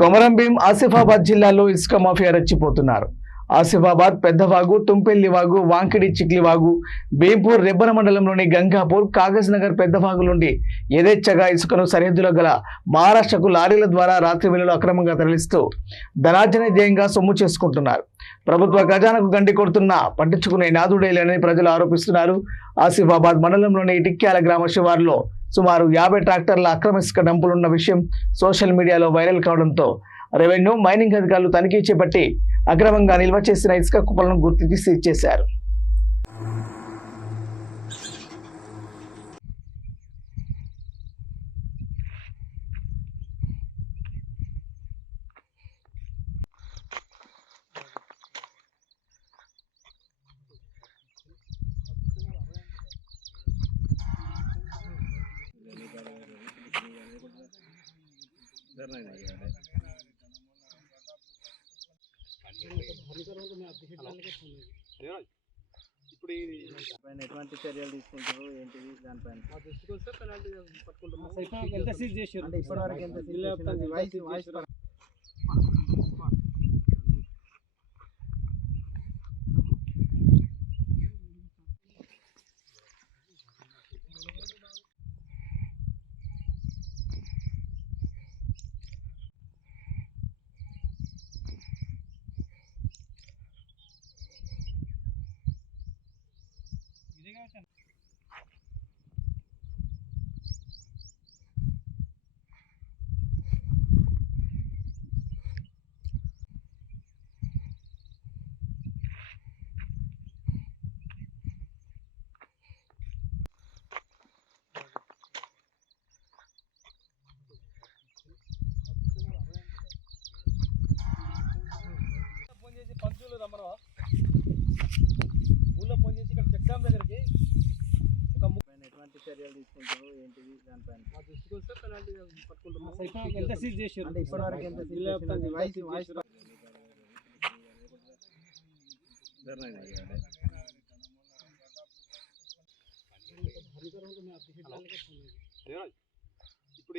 కొమరం భీం ఆసిఫాబాద్ జిల్లాలో ఇసుక మాఫియా రెచ్చిపోతున్నారు. ఆసిఫాబాద్ పెద్దవాగు, తుంపెల్లివాగు, వాంకిడి చిక్లివాగు, భీంపూర్ రెబ్బన మండలంలోని గంగాపూర్, కాగజ్ నగర్ పెద్దవాగు నుండి యథేచ్ఛగా ఇసుకను సరిహద్దులో గల మహారాష్ట్రకు లారీల ద్వారా రాత్రి వేళలో అక్రమంగా తరలిస్తూ ధనార్జన ధ్యేయంగా సొమ్ము చేసుకుంటున్నారు. ప్రభుత్వ ఖజానాకు గండి కొడుతున్నా పట్టించుకునే నాదుడే లేనని ప్రజలు ఆరోపిస్తున్నారు. ఆసిఫాబాద్ మండలంలోని టిక్యాల గ్రామ శివారులో సుమారు 50 ట్రాక్టర్ల అక్రమ ఇసుక డంపులున్న విషయం సోషల్ మీడియాలో వైరల్ కావడంతో రెవెన్యూ, మైనింగ్ అధికారులు తనిఖీ చేపట్టి అక్రమంగా నిల్వ చేసిన ఇసుక కుప్పలను గుర్తించి సీజ్ చేశారు. ఇప్పుడు ఎటువంటి చర్యలు తీసుకుంటారు ఏంటిది దానిపైన ఎంత సీజ్ చేశారు అంటే ఇప్పటివరకు ఎంత సీజ్ చేశారు? పంచులు రమ్మనవా ఊళ్ళో ఫోన్ చేసి ఇక్కడ చెక్ డ్యామ్ దగ్గరికి ఎటువంటి చర్యలు తీసుకుంటారు ఏంటిది దానిపైన దృష్టికి వస్తే పెనాల్టీ పట్టుకుంటాం. ఎంత సీజ్ చేశారు అంటే ఇప్పటివరకు ఎంత సీజ్ చేశారు? ఇప్పుడు